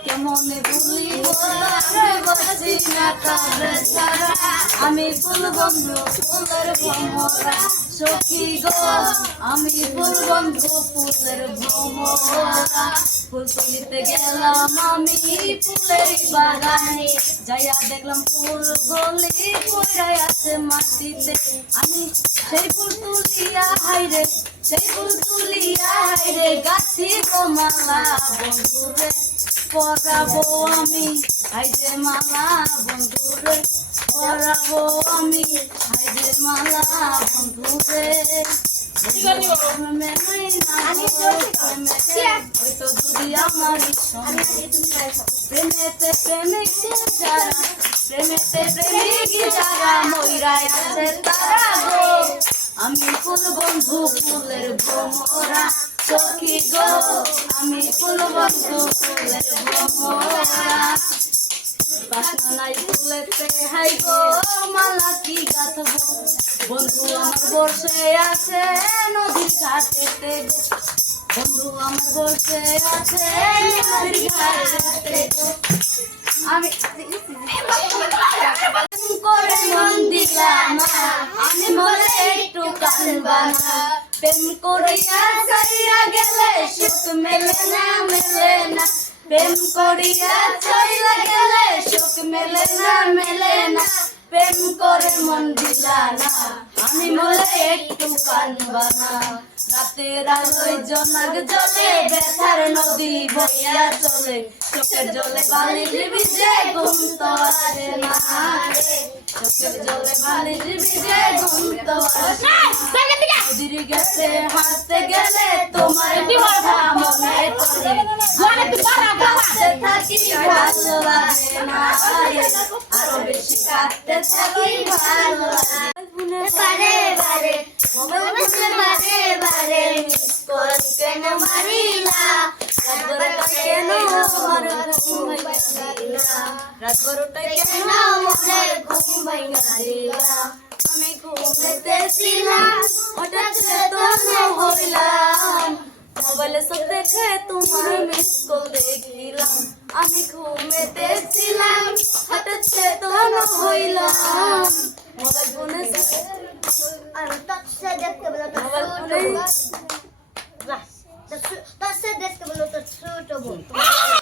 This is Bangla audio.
কেমনে ভুলিব বসি না তবে ছাড়া আমি ফুল বন্ধু ফুলের ভ্রমরা সখী গো আমি ফুল বন্ধু ফুলের ভ্রমরা ফুল তুলিতে গেলাম আমি ফুলের বাগানে যাইয়া দেখলাম ফুল গলি পড়ে আছে মাটিতে আমি সেই ফুল তুলিয়া হাইরে সেই ফুল তুলিয়া হাইরে গাছি মালা বন্ধুরে পরাবো আমি হাইরে মালা বন্ধুরে পরাবো আমি হাইরে মালা বন্ধুরে হয়তো যদি আমার প্রেমেতে প্রেমিক যারা প্রেমেতে প্রেমিক যারা ময়রায় আছে তারা গো আমি ফুল বন্ধু ফুলের ভ্রমরা সখী গো আমি ফুল বন্ধু ফুলের ভ্রমরা বাসনায় ফুলেতে হাই গো মালা কি গাঁথবো বন্ধু আমার বসে আছে নদীর ঘাটেতে বন্ধু আমার বসে আছে নদীর ঘাটেতে আমি করে মন দিলাম আমি মনে একটু কানবানা প্রেম করিয়া ছাইরা গেলে সুখ মেলে না প্রেম করিয়া ছাইরা গেলে সুখ মেলে না প্রেম করে মন দিলা না আমি মনে একটু কানবানা রাতের আলোয় জনাগ জলে ব্যথার নদী বইয়া চলে চোখের জলে বালি ভিজে ঘুম তো আসে না চোখের জলে বালি ভিজে ঘুম তো আসে নদীর গেছে হাঁটতে গেলে তোমার কথা মনে পড়ে থাকি ভালো লাগে না আরো বেশি কাটতে থাকি ভালো লাগে বারে বারে মিস কল কেন মারিলা রাত বড়টাই কেন আমার ঘুম ভাঙিলা রাত বড়টাই কেন মনে ঘুম ভাঙিলা আমি ঘুমেতেছিলাম হঠাৎ চেতন হইলাম মোবাইলে সব দেখে তোমার মিস কল দেখিলাম আমি ঘুমেতেছিলাম হঠাৎ চেতন হইলাম মোবাইল ফোনে আমি তাতে দেখতে বলো তো ছোট বল